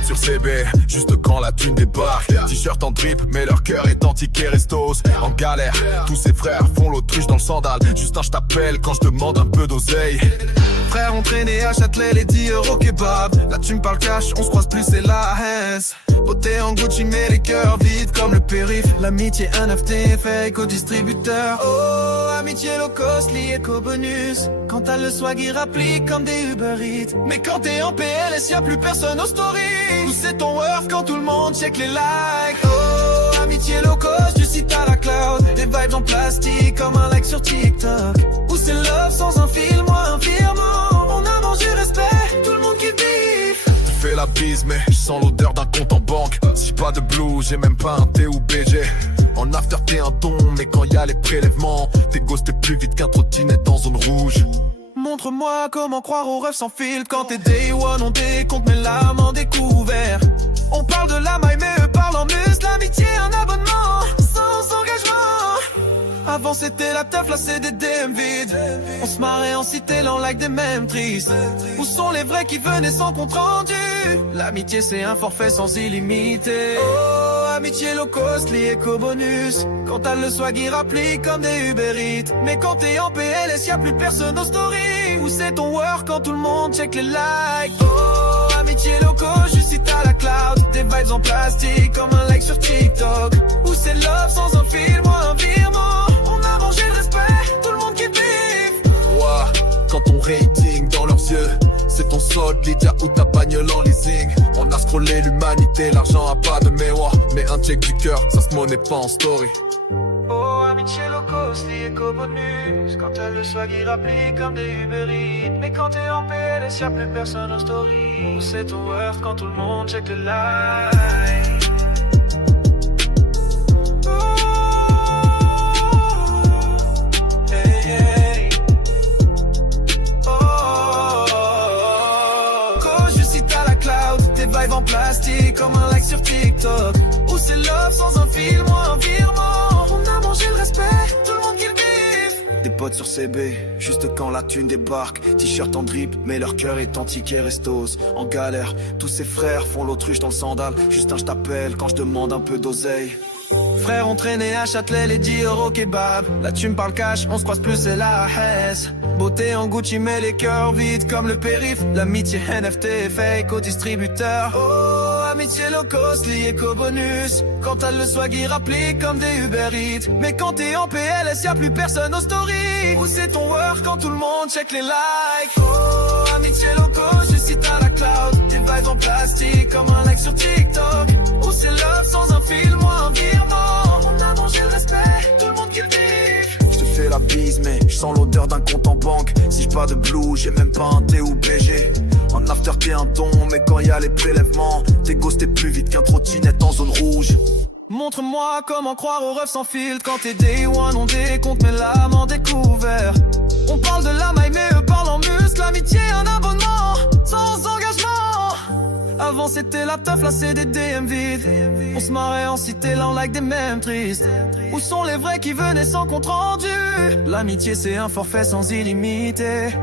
potes sur CB, juste quand la thune débarque. T-shirt en drip, mais leur cœur est en ticket restos. En galère, tous ses frères font l'autruche dans le sandal. Justin, je t'appelle quand je demande un peu d'oseille. Frère, on traînait à Châtelet les 10 € kebab. Là tu me parles cash, on se croise plus, c'est la Hesse. Beauté en Gucci, mais les cœurs vides comme le périph'. L'amitié NFT, fake au distributeur. Oh, amitié low cost, liée qu'au bonus. Quand t'as le swag, il rapplique comme des Uber Eats. Mais quand t'es en PLS, y'a plus personne aux stories. Où c'est ton worth quand tout le monde check les likes. Oh, amitié low cost, du site à la cloud. Des vibes en plastique comme un like sur TikTok. Où c'est love sans un fil, moi un virement. On a mangé respect, tout le monde qui biffe. Tu fais la bise, mais je sens l'odeur d'un compte en banque. Si j'ai pas de blue, j'ai même pas un T ou BG. En after t'es un don, mais quand y a les prélèvements, t'es ghosté plus vite qu'un trottinette en zone rouge. Montre-moi comment croire aux rêves sans filtre. Quand t'es day one, on décompte mes larmes en découvert. On parle de la maille, mais eux parlent en muscle. L'amitié, un abonnement, sans engagement. Avant c'était la teuf, là c'est des DM vides. On se marrait en cité, l'en like des mêmes tristes. Où sont les vrais qui venaient sans compte rendu? L'amitié c'est un forfait sans illimité. Oh, amitié low cost, liée qu'au bonus. Quand t'as le swag, il rapplique comme des Uber Eats. Mais quand t'es en PLS, y'a plus personne aux stories. Où c'est ton work quand tout le monde check les likes? Oh, amitié low cost, juste si t'as la cloud. Des vibes en plastique comme un like sur TikTok. Où c'est love sans un fil, moi un virement. On a mangé le respect, tout le monde qui biffe. Ouais, quand ton rating dans leurs yeux, c'est ton solde, Lydia ou ta bagnole en leasing. On a scrollé l'humanité, l'argent a pas de mémoire. Mais un check du cœur, ça se monnaie pas en story. Oh, amitié low cost, liée qu'au bonus. Quand t'as le swag, il rapplique comme des Uber Eats. Mais quand t'es en PLS, y'a plus personne en story. Où c'est ton worth quand tout le monde check le like? En plastique comme un like sur TikTok. Où c'est love sans un fil, moi un virement. On a mangé le respect, tout le monde qui le biffe. Des potes sur CB, juste quand la thune débarque. T-shirt en drip, mais leur cœur est en ticket restos. En galère, tous ses frères font l'autruche dans le sandal. Justin, je t'appelle quand je demande un peu d'oseille. Frère, on traînait à Châtelet les 10 € kebab. Là tu me parles cash, on se croise plus, c'est la Hesse. Beauté en Gucci, mais les cœurs vides comme le périph'. L'amitié NFT, fake au distributeur. Oh, amitié low cost, liée qu'au bonus. Quand t'as le swag, il rapplique comme des Uber Eats. Mais quand t'es en PLS, y'a plus personne aux stories. Où c'est ton work quand tout le monde check les likes? Oh, amitié low cost, juste si t'as la cloud. Des vibes en plastique comme un like sur TikTok. Où c'est love sans un fil, moi un virement. On a mangé le respect, tout le monde qui le biffe. Je fais la bise, mais je sens l'odeur d'un compte en banque. Si j'ai pas de blue, j'ai même pas un T ou BG. En after t'es un don, mais quand y a les prélèvements, t'es ghosté plus vite qu'un trottinette en zone rouge. Montre-moi comment croire aux rêves sans filtre. Quand t'es day one, on décompte mes larmes en découvert. On parle de la maille, mais eux parlent en muscle. L'amitié, un abonnement, sans engagement. Avant c'était la teuf, là c'est des DM vides. On se marrait en cité, là on like des mêmes tristes. Où sont les vrais qui venaient sans compte rendu? L'amitié c'est un forfait sans illimité.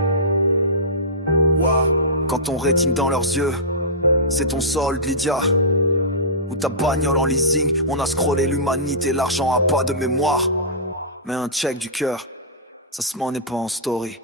Wow. Quand ton rating dans leurs yeux, c'est ton solde, Lydia. Ou ta bagnole en leasing. On a scrollé l'humanité, l'argent a pas de mémoire. Mais un check du cœur, ça se m'en est pas en story.